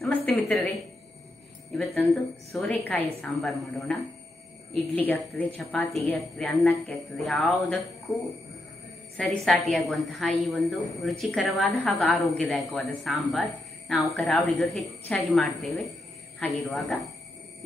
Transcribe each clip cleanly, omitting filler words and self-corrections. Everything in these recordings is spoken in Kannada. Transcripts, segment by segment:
ನಮಸ್ತೆ ಮಿತ್ರರೇ, ಇವತ್ತೊಂದು ಸೋರೆಕಾಯಿ ಸಾಂಬಾರು ಮಾಡೋಣ. ಇಡ್ಲಿಗೆ ಆಗ್ತದೆ, ಚಪಾತಿಗೆ ಆಗ್ತದೆ, ಅನ್ನಕ್ಕೆ ಆಗ್ತದೆ, ಯಾವುದಕ್ಕೂ ಸರಿಸಾಟಿಯಾಗುವಂತಹ ಈ ಒಂದು ರುಚಿಕರವಾದ ಹಾಗೂ ಆರೋಗ್ಯದಾಯಕವಾದ ಸಾಂಬಾರು ನಾವು ಕರಾವಳಿಗರು ಹೆಚ್ಚಾಗಿ ಮಾಡ್ತೇವೆ. ಹಾಗಿರುವಾಗ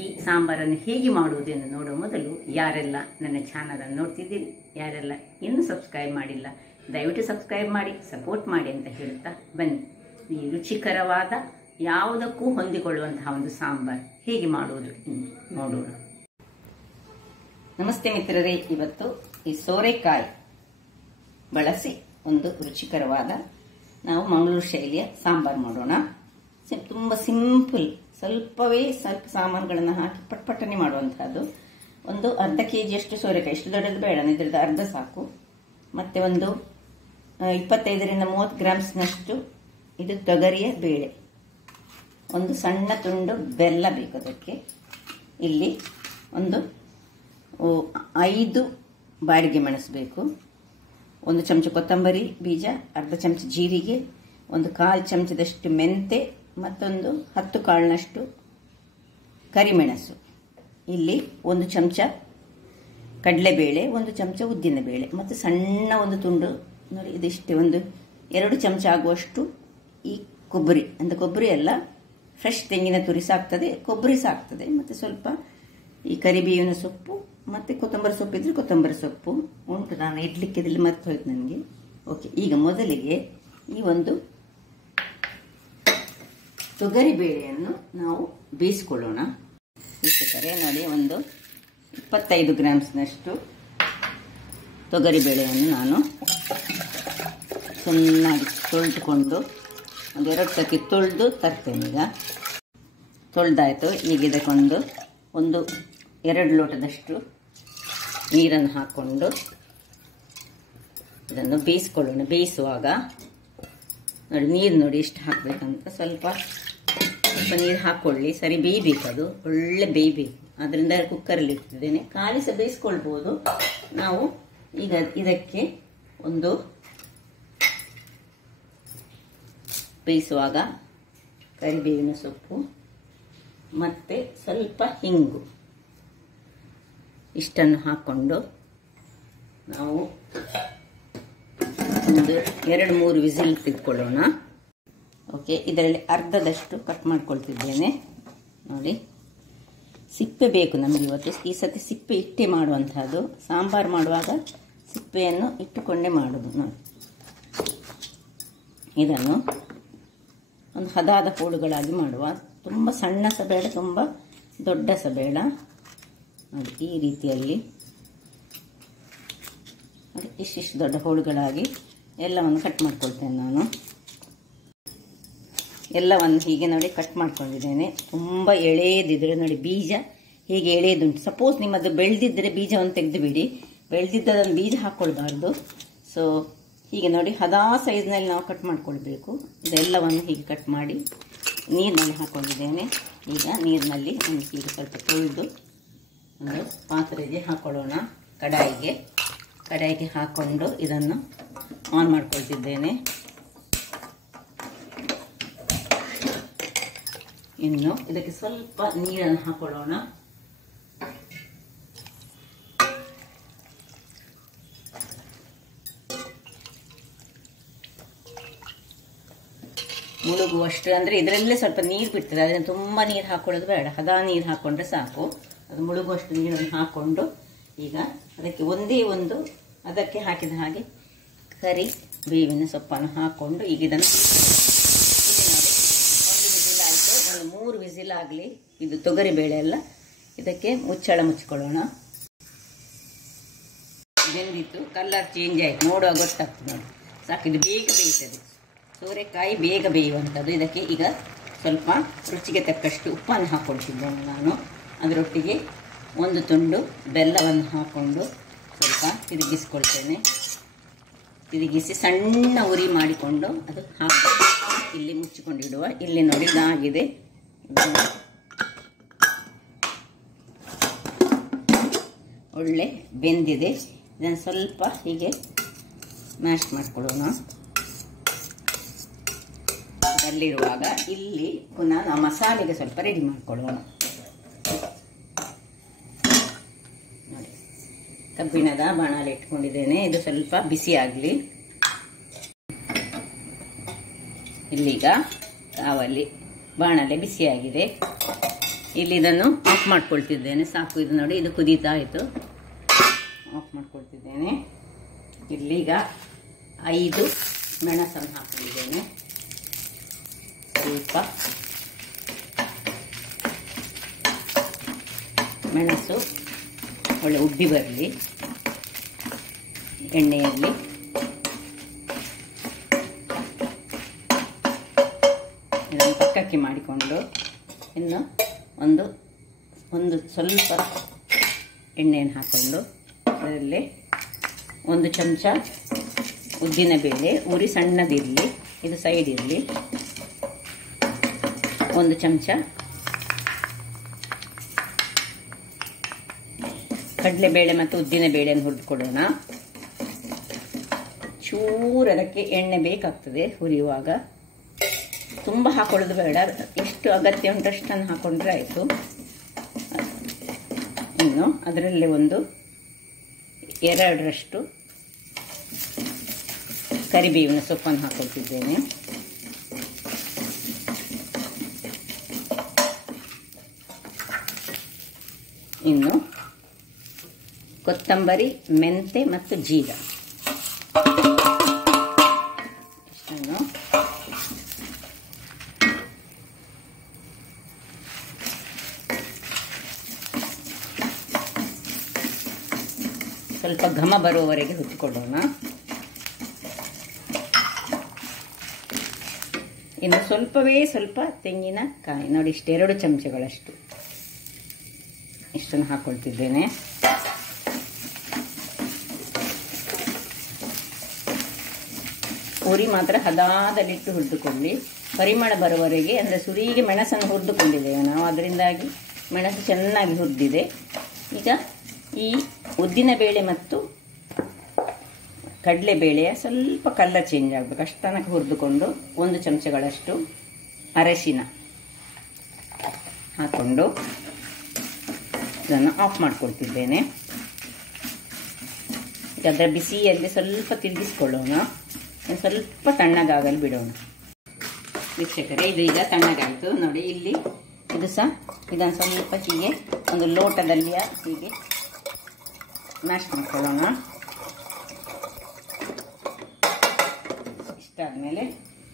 ಈ ಸಾಂಬಾರನ್ನು ಹೇಗೆ ಮಾಡುವುದೆಂದು ನೋಡುವ ಮೊದಲು ಯಾರೆಲ್ಲ ನನ್ನ ಚಾನಲನ್ನು ನೋಡ್ತಿದ್ದೀರಿ, ಯಾರೆಲ್ಲ ಇನ್ನೂ ಸಬ್ಸ್ಕ್ರೈಬ್ ಮಾಡಿಲ್ಲ, ದಯವಿಟ್ಟು ಸಬ್ಸ್ಕ್ರೈಬ್ ಮಾಡಿ ಸಪೋರ್ಟ್ ಮಾಡಿ ಅಂತ ಹೇಳ್ತಾ ಬನ್ನಿ ಈ ರುಚಿಕರವಾದ ಯಾವುದಕ್ಕೂ ಹೊಂದಿಕೊಳ್ಳುವಂತಹ ಒಂದು ಸಾಂಬಾರು ಹೇಗೆ ಮಾಡುವುದು ನೋಡೋಣ. ನಮಸ್ತೆ ಮಿತ್ರರೇ, ಇವತ್ತು ಈ ಸೋರೆಕಾಯಿ ಬಳಸಿ ಒಂದು ರುಚಿಕರವಾದ ನಾವು ಮಂಗಳೂರು ಶೈಲಿಯ ಸಾಂಬಾರು ಮಾಡೋಣ. ತುಂಬ ಸಿಂಪಲ್, ಸ್ವಲ್ಪ ಸಾಮಾನುಗಳನ್ನು ಹಾಕಿ ಪಟ್ಪಟ್ಟನೆ ಮಾಡುವಂತಹದ್ದು. ಒಂದು ಅರ್ಧ ಕೆಜಿಯಷ್ಟು ಸೋರೆಕಾಯಿ, ಇಷ್ಟು ದೊಡ್ಡದು ಬೇಡ, ಇದ್ರದ್ದು ಅರ್ಧ ಸಾಕು. ಮತ್ತೆ ಒಂದು 25ರಿಂದ 30 ಗ್ರಾಮ್ಸ್ನಷ್ಟು ಇದು ತೊಗರಿಯ ಬೇಳೆ, ಒಂದು ಸಣ್ಣ ತುಂಡು ಬೆಲ್ಲ ಬೇಕು ಅದಕ್ಕೆ. ಇಲ್ಲಿ ಒಂದು 5 ಬಾಡಿಗೆ ಮೆಣಸು ಬೇಕು, 1 ಚಮಚ ಕೊತ್ತಂಬರಿ ಬೀಜ, ಅರ್ಧ ಚಮಚ ಜೀರಿಗೆ, ಒಂದು 1/4 ಚಮಚದಷ್ಟು ಮೆಂತೆ, ಮತ್ತೊಂದು 10 ಕಾಳಿನಷ್ಟು ಕರಿಮೆಣಸು. ಇಲ್ಲಿ 1 ಚಮಚ ಕಡಲೆಬೇಳೆ, 1 ಚಮಚ ಉದ್ದಿನ ಬೇಳೆ, ಮತ್ತು ಸಣ್ಣ ಒಂದು ತುಂಡು ನೋಡಿ ಇದಿಷ್ಟೇ, ಒಂದು 2 ಚಮಚ ಆಗುವಷ್ಟು ಈ ಕೊಬ್ಬರಿ, ಅಂದರೆ ಕೊಬ್ಬರಿ ಎಲ್ಲ ಫ್ರೆಶ್ ತೆಂಗಿನ ತುರಿ ಸಾಕ್ತದೆ, ಕೊಬ್ಬರಿ ಸಾಕ್ತದೆ, ಮತ್ತು ಸ್ವಲ್ಪ ಈ ಕರಿಬೇವಿನ ಸೊಪ್ಪು ಮತ್ತು ಕೊತ್ತಂಬರಿ ಸೊಪ್ಪು ಇದ್ರೆ ಕೊತ್ತಂಬರಿ ಸೊಪ್ಪು ಉಂಟು. ನಾನು ಇಡ್ಲಿಕ್ಕೆ ಇದರಲ್ಲಿ ಮರ್ತು ಹೋಯ್ತು ನನಗೆ. ಓಕೆ, ಈಗ ಮೊದಲಿಗೆ ಈ ಒಂದು ತೊಗರಿ ಬೇಳೆಯನ್ನು ನಾವು ಬೇಯಿಸ್ಕೊಳ್ಳೋಣ. ಬೇಯಿಸ್ತಾರೆ ನೋಡಿ, ಒಂದು 25 ಗ್ರಾಮ್ಸ್ನಷ್ಟು ತೊಗರಿ ಬೇಳೆಯನ್ನು ನಾನು ಚೆನ್ನಾಗಿ ತೊಳೆದುಕೊಂಡು ಒಂದು 2 ಸತಿ ತೊಳೆದು ತರ್ತೇನೆ. ಈಗ ತೊಳೆದಾಯಿತು. ಈಗ ಇದಕ್ಕೊಂದು 2 ಲೋಟದಷ್ಟು ನೀರನ್ನು ಹಾಕ್ಕೊಂಡು ಇದನ್ನು ಬೇಯಿಸ್ಕೊಳ್ಳೋಣ. ಬೇಯಿಸುವಾಗ ನೋಡಿ, ನೀರು ನೋಡಿ ಎಷ್ಟು ಹಾಕಬೇಕಂತ, ಸ್ವಲ್ಪ ನೀರು ಹಾಕ್ಕೊಳ್ಳಿ. ಸರಿ ಬೇಯಬೇಕು, ಅದು ಒಳ್ಳೆ ಬೇಯಬೇಕು. ಅದರಿಂದ ಕುಕ್ಕರಲ್ಲಿ ಇಟ್ಟಿದ್ದೇನೆ, ಖಾಲಿ ಸಹ ಬೇಯಿಸ್ಕೊಳ್ಬೋದು ನಾವು. ಈಗ ಇದಕ್ಕೆ ಒಂದು ಬೇಯಿಸುವಾಗ ಕರಿಬೇವಿನ ಸೊಪ್ಪು ಮತ್ತು ಸ್ವಲ್ಪ ಹಿಂಗು ಇಷ್ಟನ್ನು ಹಾಕ್ಕೊಂಡು ನಾವು ಒಂದು 2-3 ವಿಸಿಲ್ ತೆಗೆದುಕೊಳ್ಳೋಣ. ಓಕೆ, ಇದರಲ್ಲಿ ಅರ್ಧದಷ್ಟು ಕಟ್ ಮಾಡ್ಕೊಳ್ತಿದ್ದೇನೆ ನೋಡಿ. ಸಿಪ್ಪೆ ಬೇಕು ನಮಗೆ ಇವತ್ತು, ಈ ಸತಿ ಸಿಪ್ಪೆ ಇಟ್ಟೇ ಮಾಡುವಂತಹದ್ದು. ಸಾಂಬಾರು ಮಾಡುವಾಗ ಸಿಪ್ಪೆಯನ್ನು ಇಟ್ಟುಕೊಂಡೇ ಮಾಡೋದು ನೋಡಿ. ಇದನ್ನು ಒಂದು ಹದಾದ ಹೋಳುಗಳಾಗಿ ಮಾಡುವ, ತುಂಬ ಸಣ್ಣ ಸಹ ಬೇಡ, ತುಂಬ ದೊಡ್ಡ ಸಹ ಬೇಡ ನೋಡಿ. ಈ ರೀತಿಯಲ್ಲಿ ಇಷ್ಟಿಷ್ಟು ದೊಡ್ಡ ಹೋಳುಗಳಾಗಿ ಎಲ್ಲವನ್ನು ಕಟ್ ಮಾಡ್ಕೊಳ್ತೇನೆ ನಾನು. ಎಲ್ಲವನ್ನು ಹೀಗೆ ನೋಡಿ ಕಟ್ ಮಾಡ್ಕೊಂಡಿದ್ದೇನೆ. ತುಂಬ ಎಳೆಯದಿದ್ರೆ ನೋಡಿ, ಬೀಜ ಹೇಗೆ ಎಳೆಯದುಂಟು. ಸಪೋಸ್ ನಿಮ್ಮದು ಬೆಳೆದಿದ್ದರೆ ಬೀಜವನ್ನು ತೆಗೆದು ಬಿಡಿ, ಬೆಳೆದಿದ್ದದನ್ನು ಬೀಜ ಹಾಕ್ಕೊಳ್ಬಾರ್ದು. ಸೊ ಹೀಗೆ ನೋಡಿ ಹದಾ ಸೈಜ್ನಲ್ಲಿ ನಾವು ಕಟ್ ಮಾಡ್ಕೊಳ್ಬೇಕು. ಇದೆಲ್ಲವನ್ನು ಹೀಗೆ ಕಟ್ ಮಾಡಿ ನೀರಿನಲ್ಲಿ ಹಾಕ್ಕೊಂಡಿದ್ದೇನೆ. ಈಗ ನೀರಿನಲ್ಲಿ ಹೀಗೆ ಸ್ವಲ್ಪ ತೊಳೆದು ಒಂದು ಪಾತ್ರೆಗೆ ಹಾಕ್ಕೊಳ್ಳೋಣ. ಕಡಾಯಿಗೆ ಹಾಕ್ಕೊಂಡು ಇದನ್ನು ಆನ್ ಮಾಡ್ಕೊಳ್ತಿದ್ದೇನೆ. ಇನ್ನು ಇದಕ್ಕೆ ಸ್ವಲ್ಪ ನೀರನ್ನು ಹಾಕೊಳ್ಳೋಣ. ಮುಳುಗುವಷ್ಟು, ಅಂದರೆ ಇದರಲ್ಲೇ ಸ್ವಲ್ಪ ನೀರು ಬಿಡ್ತದೆ, ಅದನ್ನು ತುಂಬ ನೀರು ಹಾಕೊಳ್ಳೋದು ಬೇಡ, ಹದಾ ನೀರು ಹಾಕ್ಕೊಂಡ್ರೆ ಸಾಕು. ಅದು ಮುಳುಗುವಷ್ಟು ನೀರನ್ನು ಹಾಕ್ಕೊಂಡು ಈಗ ಅದಕ್ಕೆ ಒಂದೇ ಒಂದು ಅದಕ್ಕೆ ಹಾಕಿದ ಹಾಗೆ ಕರಿ ಬೇವಿನ ಸೊಪ್ಪನ್ನು ಹಾಕ್ಕೊಂಡು ಈಗ ಇದನ್ನು ನೋಡಿ, 1 ವಿಸಿಲ್ ಆಯಿತು. ಒಂದು 3 ವಿಸಿಲ್ ಆಗಲಿ. ಇದು ತೊಗರಿ ಬೇಳೆ ಎಲ್ಲ, ಇದಕ್ಕೆ ಮುಚ್ಚಳ ಮುಚ್ಚಿಕೊಳ್ಳೋಣ. ಬೆಂದಿತ್ತು, ಕಲರ್ ಚೇಂಜ್ ಆಯಿತು, ನೋಡುವಾಗ ಗೊತ್ತಾಗ್ತದೆ ನೋಡಿ. ಸಾಕು, ಇದು ಬೇಗ ಬೇಯ್ತದೆ, ಸೋರೆಕಾಯಿ ಬೇಗ ಬೇಯುವಂಥದ್ದು. ಇದಕ್ಕೆ ಈಗ ಸ್ವಲ್ಪ ರುಚಿಗೆ ತಕ್ಕಷ್ಟು ಉಪ್ಪನ್ನು ಹಾಕ್ಕೊಳ್ತಿದ್ದೇನೆ ನಾನು. ಅದರೊಟ್ಟಿಗೆ 1 ತುಂಡು ಬೆಲ್ಲವನ್ನು ಹಾಕ್ಕೊಂಡು ಸ್ವಲ್ಪ ತಿರುಗಿಸ್ಕೊಳ್ತೇನೆ. ತಿರುಗಿಸಿ ಸಣ್ಣ ಉರಿ ಮಾಡಿಕೊಂಡು ಅದು ಹಾಕಿ ಇಲ್ಲಿ ಮುಚ್ಚಿಕೊಂಡಿಡುವ. ಇಲ್ಲಿ ನೋಡಿ ಇದಾಗಿದೆ, ಒಳ್ಳೆ ಬೆಂದಿದೆ. ಇದನ್ನು ಸ್ವಲ್ಪ ಹೀಗೆ ಮ್ಯಾಶ್ ಮಾಡ್ಕೊಳ್ಳೋಣ. ಅಲ್ಲಿರುವಾಗ ಇಲ್ಲಿ ಪುನಃ ನಾವು ಮಸಾಲೆಗೆ ಸ್ವಲ್ಪ ರೆಡಿ ಮಾಡ್ಕೊಳ್ಳೋಣ. ನೋಡಿ, ಕಬ್ಬಿಣದ ಬಾಣಲೆ ಇಟ್ಕೊಂಡಿದ್ದೇನೆ. ಇದು ಸ್ವಲ್ಪ ಬಿಸಿ ಆಗಲಿ. ಇಲ್ಲೀಗ ಕಾವಲ್ಲಿ ಬಾಣಲೆ ಬಿಸಿಯಾಗಿದೆ. ಇಲ್ಲಿ ಇದನ್ನು ಆಫ್ ಮಾಡ್ಕೊಳ್ತಿದ್ದೇನೆ. ಸಾಕು, ಇದು ನೋಡಿ, ಇದು ಕುದೀತಾ ಆಯಿತು. ಆಫ್ ಮಾಡ್ಕೊಳ್ತಿದ್ದೇನೆ. ಇಲ್ಲೀಗ 5 ಮೆಣಸನ್ನು ಹಾಕೊಂಡಿದ್ದೇನೆ. ಸ್ವಲ್ಪ ಮೆಣಸು ಒಳ್ಳೆ ಉಬ್ಬಿ ಬರಲಿ ಎಣ್ಣೆಯಲ್ಲಿ. ಇದನ್ನು ಪಕ್ಕಕ್ಕೆ ಮಾಡಿಕೊಂಡು ಇನ್ನು ಒಂದು ಸ್ವಲ್ಪ ಎಣ್ಣೆಯನ್ನು ಹಾಕ್ಕೊಂಡು ಅದರಲ್ಲಿ 1 ಚಮಚ ಉದ್ದಿನ ಬೇಳೆ, ಉರಿ ಸಣ್ಣದಿರಲಿ, ಇದು ಸೈಡ್ ಇರಲಿ. 1 ಚಮಚ ಕಡಲೆಬೇಳೆ ಮತ್ತು ಉದ್ದಿನ ಬೇಳೆಯನ್ನು ಹುರಿದುಕೊಡೋಣ. ಚೂರು ಅದಕ್ಕೆ ಎಣ್ಣೆ ಬೇಕಾಗ್ತದೆ ಹುರಿಯುವಾಗ. ತುಂಬ ಹಾಕೊಳ್ಳೋದು ಬೇಡ, ಎಷ್ಟು ಅಗತ್ಯ ಉಂಟು ಅಷ್ಟನ್ನು ಹಾಕೊಂಡ್ರೆ ಆಯಿತು. ಇನ್ನು ಅದರಲ್ಲಿ 2 ಕರಿಬೇವಿನ ಸೊಪ್ಪನ್ನು ಹಾಕೊಳ್ತಿದ್ದೇನೆ. ಇನ್ನು ಕೊತ್ತಂಬರಿ, ಮೆಂತೆ ಮತ್ತು ಜೀರಾ ಇಷ್ಟನ್ನು ಸ್ವಲ್ಪ ಘಮ ಬರುವವರೆಗೆ ಹುರಿದುಕೊಳ್ಳೋಣ. ಇನ್ನು ಸ್ವಲ್ಪ ತೆಂಗಿನಕಾಯಿ ನೋಡಿ, ಇಷ್ಟು 2 ಚಮಚಗಳಷ್ಟು ಇಷ್ಟನ್ನು ಹಾಕೊಳ್ತಿದ್ದೇನೆ. ಉರಿ ಮಾತ್ರ ಹದಾದಲ್ಲಿಟ್ಟು ಹುರಿದುಕೊಳ್ಳಿ. ಪರಿಮಳ ಬರುವವರೆಗೆ, ಅಂದರೆ ಸುರಿಗೆ ಮೆಣಸನ್ನು ಹುರಿದುಕೊಂಡಿದ್ದೇವೆ ನಾವು, ಅದರಿಂದಾಗಿ ಮೆಣಸು ಚೆನ್ನಾಗಿ ಹುರಿದಿದೆ. ಈಗ ಈ ಉದ್ದಿನ ಬೇಳೆ ಮತ್ತು ಕಡಲೆಬೇಳೆಯ ಸ್ವಲ್ಪ ಕಲರ್ ಚೇಂಜ್ ಆಗಬೇಕು, ಅಷ್ಟು ತನಕ ಹುರಿದುಕೊಂಡು 1 ಚಮಚಗಳಷ್ಟು ಅರಶಿನ ಹಾಕ್ಕೊಂಡು ಇದನ್ನು ಆಫ್ ಮಾಡ್ಕೊಳ್ತಿದ್ದೇನೆ. ಅದರ ಬಿಸಿಯಲ್ಲಿ ಸ್ವಲ್ಪ ತಿರುಗಿಸ್ಕೊಳ್ಳೋಣ. ಸ್ವಲ್ಪ ತಣ್ಣಗಾಗಲು ಬಿಡೋಣ. ವೀಕ್ಷಕರೇ, ಇದು ಈಗ ತಣ್ಣಗಾಯಿತು ನೋಡಿ. ಇಲ್ಲಿ ಇದು ಸಹ ಇದನ್ನು ಸ್ವಲ್ಪ ಹೀಗೆ ಒಂದು ಲೋಟದಲ್ಲಿ ಹೀಗೆ ಮ್ಯಾಶ್ ಮಾಡ್ಕೊಳ್ಳೋಣ. ಇಷ್ಟಾದ್ಮೇಲೆ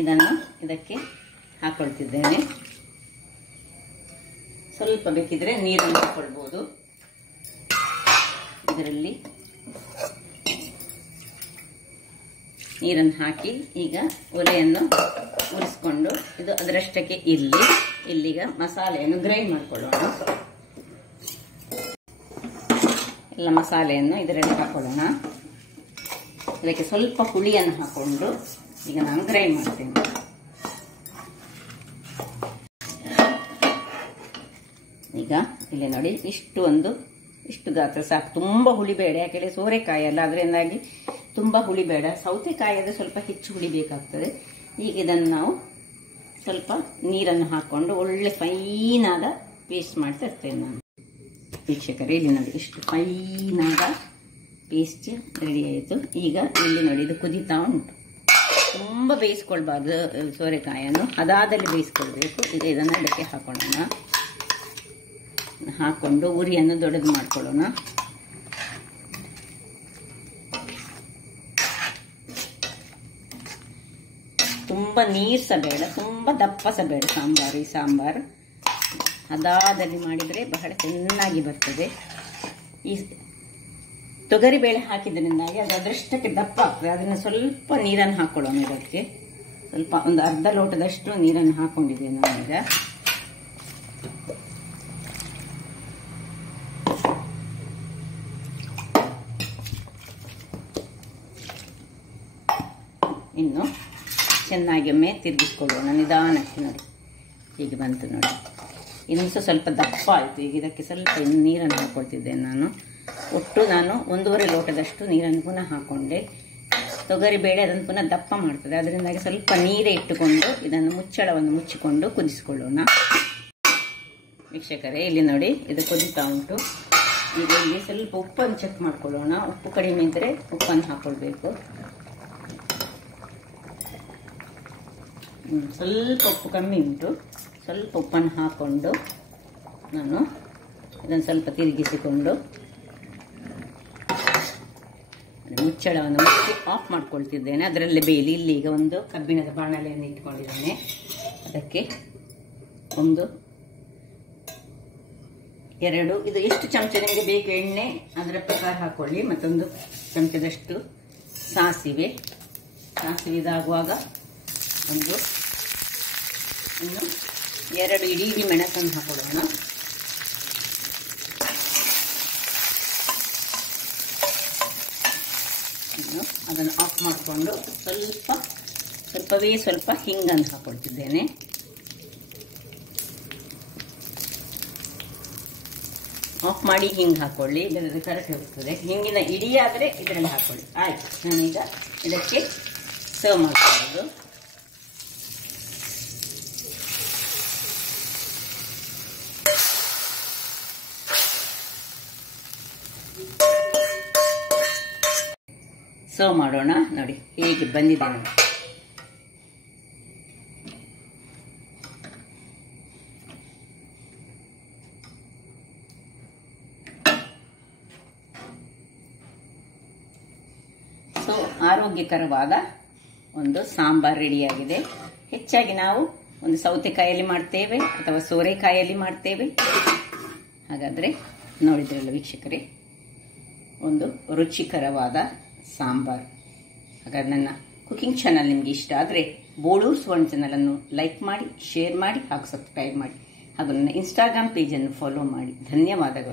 ಇದನ್ನು ಇದಕ್ಕೆ ಹಾಕೊಳ್ತಿದ್ದೇನೆ. ಸ್ವಲ್ಪ ಬೇಕಿದ್ರೆ ನೀರನ್ನು ಹಾಕೊಳ್ಬೋದು. ಇದರಲ್ಲಿ ನೀರನ್ನು ಹಾಕಿ ಈಗ ಒಲೆಯನ್ನು ಉರಿಸ್ಕೊಂಡು ಇದು ಅದರಷ್ಟಕ್ಕೆ ಇಲ್ಲಿಗ ಮಸಾಲೆಯನ್ನು ಗ್ರೈಂಡ್ ಮಾಡ್ಕೊಳ್ಳೋಣ. ಎಲ್ಲ ಮಸಾಲೆಯನ್ನು ಇದರಲ್ಲಿ ಹಾಕೊಳ್ಳೋಣ. ಇದಕ್ಕೆ ಸ್ವಲ್ಪ ಹುಳಿಯನ್ನು ಹಾಕೊಂಡು ಈಗ ನಾನು ಗ್ರೈಂಡ್ ಮಾಡ್ತೇನೆ. ಈಗ ಇಲ್ಲಿ ನೋಡಿ, ಇಷ್ಟು ಗಾತ್ರ ಸಾಕು. ತುಂಬ ಹುಳಿ ಬೇಡ, ಯಾಕೆಂದರೆ ಸೋರೆಕಾಯಿ ಅಲ್ಲ, ಅದರಿಂದಾಗಿ ತುಂಬ ಹುಳಿ ಬೇಡ. ಸೌತೆಕಾಯಿಯಾದರೆ ಸ್ವಲ್ಪ ಹೆಚ್ಚು ಹುಳಿ ಬೇಕಾಗ್ತದೆ. ಈಗ ಇದನ್ನು ನಾವು ಸ್ವಲ್ಪ ನೀರನ್ನು ಹಾಕ್ಕೊಂಡು ಒಳ್ಳೆ ಫೈನಾದ ಪೇಸ್ಟ್ ಮಾಡಿ ತರ್ತೇನೆ ನಾನು. ವೀಕ್ಷಕರೇ, ಇಲ್ಲಿ ನೋಡಿ, ಇಷ್ಟು ಫೈನಾದ ಪೇಸ್ಟ್ ರೆಡಿ ಆಯಿತು. ಈಗ ಇಲ್ಲಿ ನೋಡಿ, ಇದು ಕುದೀತಾ ಉಂಟು. ತುಂಬ ಬೇಯಿಸ್ಕೊಳ್ಬಾರ್ದು ಸೋರೆಕಾಯನ್ನು, ಅದಾದಲ್ಲಿ ಬೇಯಿಸ್ಕೊಳ್ಬೇಕು. ಈಗ ಇದನ್ನು ಇದಕ್ಕೆ ಹಾಕೊಳ್ಳೋಣ. ಹಾಕೊಂಡು ಉರಿಯನ್ನು ದೊಡ್ಡದು ಮಾಡ್ಕೊಳ್ಳೋಣ. ತುಂಬ ನೀರು ಸಹ ಬೇಡ, ತುಂಬ ದಪ್ಪ ಸಹ ಬೇಡ ಸಾಂಬಾರು. ಈ ಸಾಂಬಾರು ಹದಾದಲ್ಲಿ ಮಾಡಿದರೆ ಬಹಳ ಚೆನ್ನಾಗಿ ಬರ್ತದೆ. ಈ ತೊಗರಿಬೇಳೆ ಹಾಕಿದ್ರಿಂದಾಗಿ ಅದು ಅದರಷ್ಟಕ್ಕೆ ದಪ್ಪ ಆಗ್ತದೆ. ಅದನ್ನು ಸ್ವಲ್ಪ ನೀರನ್ನು ಹಾಕೊಳ್ಳೋಣ. ಇದಕ್ಕೆ ಸ್ವಲ್ಪ ಒಂದು ಅರ್ಧ ಲೋಟದಷ್ಟು ನೀರನ್ನು ಹಾಕೊಂಡಿದ್ದೇನೆ ನಾನೀಗ. ಇನ್ನು ಚೆನ್ನಾಗಿ ಒಮ್ಮೆ ತಿರುಗಿಸ್ಕೊಳ್ಳೋಣ ನಿಧಾನಕ್ಕೆ. ನೋಡಿ, ಹೀಗೆ ಬಂತು ನೋಡಿ. ಇನ್ನು ಸ್ವಲ್ಪ ದಪ್ಪ ಆಯಿತು. ಈಗ ಇದಕ್ಕೆ ಸ್ವಲ್ಪ ನೀರನ್ನು ಹಾಕ್ಕೊಳ್ತಿದ್ದೇನೆ ನಾನು. ಒಟ್ಟು ನಾನು 1.5 ಲೋಟದಷ್ಟು ನೀರನ್ನು ಪುನಃ ಹಾಕ್ಕೊಂಡೆ. ತೊಗರಿಬೇಳೆ ಅದನ್ನು ಪುನಃ ದಪ್ಪ ಮಾಡ್ತದೆ. ಅದರಿಂದಾಗಿ ಸ್ವಲ್ಪ ನೀರೇ ಇಟ್ಟುಕೊಂಡು ಇದನ್ನು ಮುಚ್ಚಳವನ್ನು ಮುಚ್ಚಿಕೊಂಡು ಕುದಿಸಿಕೊಳ್ಳೋಣ. ವೀಕ್ಷಕರೇ, ಇಲ್ಲಿ ನೋಡಿ ಇದು ಕುದೀತಾ ಉಂಟು. ಈಗ ಇಲ್ಲಿ ಸ್ವಲ್ಪ ಉಪ್ಪನ್ನು ಚೆಕ್ ಮಾಡ್ಕೊಳ್ಳೋಣ. ಉಪ್ಪು ಕಡಿಮೆ ಇದ್ದರೆ ಉಪ್ಪನ್ನು ಹಾಕೊಳ್ಬೇಕು. ಸ್ವಲ್ಪ ಉಪ್ಪು ಕಮ್ಮಿ ಉಂಟು. ಸ್ವಲ್ಪ ಉಪ್ಪನ್ನು ಹಾಕ್ಕೊಂಡು ನಾನು ಇದನ್ನು ಸ್ವಲ್ಪ ತಿರುಗಿಸಿಕೊಂಡು ಮುಚ್ಚಳವನ್ನು ಮುಚ್ಚಿ ಆಫ್ ಮಾಡ್ಕೊಳ್ತಿದ್ದೇನೆ. ಅದರಲ್ಲೇ ಬೇಲಿ. ಇಲ್ಲಿ ಈಗ ಒಂದು ಕಬ್ಬಿಣದ ಬಾಣಲೆಯನ್ನು ಇಟ್ಕೊಂಡಿದ್ದೇನೆ. ಅದಕ್ಕೆ 1, 2 ಇದು ಎಷ್ಟು ಚಮಚ ನಿಮಗೆ ಬೇಕು ಎಣ್ಣೆ ಅದರ ಪ್ರಕಾರ ಹಾಕೊಳ್ಳಿ. ಮತ್ತೊಂದು ಚಮಚದಷ್ಟು ಸಾಸಿವೆ ಇದಾಗುವಾಗ ಇನ್ನು 2 ಇಡೀ ಮೆಣಸನ್ನು ಹಾಕೊಳ್ಳೋಣ. ಅದನ್ನು ಆಫ್ ಮಾಡಿಕೊಂಡು ಸ್ವಲ್ಪ ಹಿಂಗನ್ನು ಹಾಕೊಳ್ತಿದ್ದೇನೆ. ಆಫ್ ಮಾಡಿ ಹಿಂಗೆ ಹಾಕೊಳ್ಳಿ, ಇದರಲ್ಲಿ ಕರಟೆ ಹೋಗ್ತದೆ. ಹಿಂಗಿನ ಇಡೀ ಆದರೆ ಇದರಲ್ಲಿ ಹಾಕೊಳ್ಳಿ. ಆಯ್ತು, ನಾನೀಗ ಇದಕ್ಕೆ ಸರ್ವ್ ಮಾಡ್ಕೊಳ್ಳೋದು. ಸರ್ವ್ ಮಾಡೋಣ. ನೋಡಿ ಹೇಗೆ ಬಂದಿದೆ ನೋಡಿ. ಸೊ ಆರೋಗ್ಯಕರವಾದ ಒಂದು ಸಾಂಬಾರ್ ರೆಡಿಯಾಗಿದೆ. ಹೆಚ್ಚಾಗಿ ನಾವು ಒಂದು ಸೌತೆಕಾಯಲ್ಲಿ ಮಾಡ್ತೇವೆ ಅಥವಾ ಸೋರೆಕಾಯಲ್ಲಿ ಮಾಡ್ತೇವೆ. ಹಾಗಾದರೆ ನೋಡಿದ್ರಲ್ಲ ವೀಕ್ಷಕರೇ, ಒಂದು ರುಚಿಕರವಾದ ಸಾಂಬಾರ್. ಹಾಗಾದ್ರೆ ನನ್ನ ಕುಕಿಂಗ್ ಚಾನಲ್ ನಿಮಗೆ ಇಷ್ಟ ಆದರೆ ಬೋಳೂರು ಸುವರ್ಣ ಚಾನಲನ್ನು ಲೈಕ್ ಮಾಡಿ, ಶೇರ್ ಮಾಡಿ ಹಾಗೂ ಸಬ್ಸ್ಕ್ರೈಬ್ ಮಾಡಿ ಹಾಗೂ ನನ್ನ ಇನ್ಸ್ಟಾಗ್ರಾಮ್ ಪೇಜನ್ನು ಫಾಲೋ ಮಾಡಿ. ಧನ್ಯವಾದಗಳು.